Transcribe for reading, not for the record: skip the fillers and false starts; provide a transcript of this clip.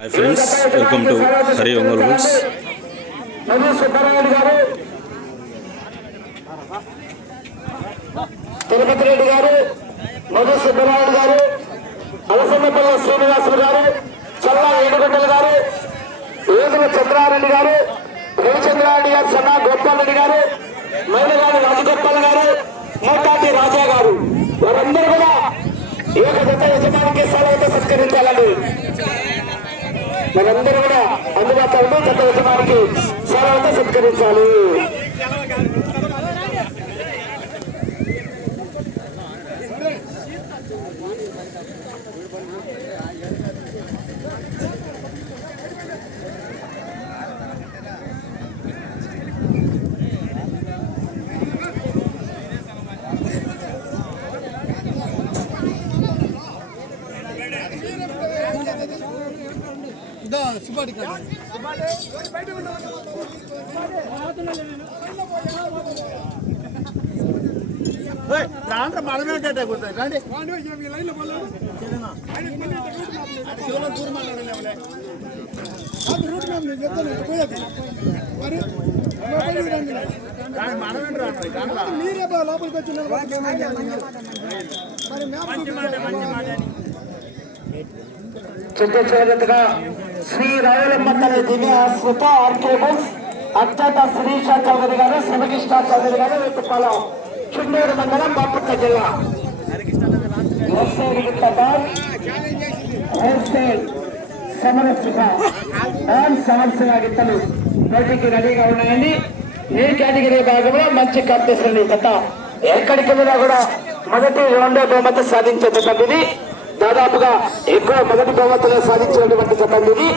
Hi friends, welcome to Hari Ongole bulls. Tirupati Reddy గారు, మధు సుబ్బరాయుడు గారు, అలసన్నపల్లి శ్రీనివాసులు గారు, చల్లా ఏడుగొండలు గారు, ఏదుల చంద్రారెడ్డి గారు, రవిచంద్రారెడ్డి గారు, సన్నా గోపాల్ రెడ్డి గారు, మైలగాడి రాజగోపాల్ గారు, మూటాటి రాజా గారు, వారందరూ కూడా ఏక జత యజమానికి సెలవుతో సత్కరించాలండి. మనందరూ కూడా అందుబాటులో జత యజమానికి సెలవుతో సత్కరించాలి. చిత్తచేరతగా శ్రీ రాయలమ్మ తల్లి దివ్య ఆశ్రిత ఆర్కేబుల్స్ అత్యంత శిరీష చౌదరి గారు, శివకృష్ణ చౌదరి గారు, వేటుపాలెం, చుండూరు మండలం, బాపట్ల జిల్లా. సమరస్విక అండ్ సమరస్విక గిత్తలు పోటీకి రెడీగా ఉన్నాయండి. ఈ కేటగిరీ భాగంలో మంచి కాంపిటీషన్ గత ఎక్కడికి వెళ్ళినా కూడా మొదటి రెండో బహుమతి సాధించే జత ఇది. దాదాపుగా ఎక్కువ మొదటి బహుమతులు సాధించినటువంటి జత ఇది.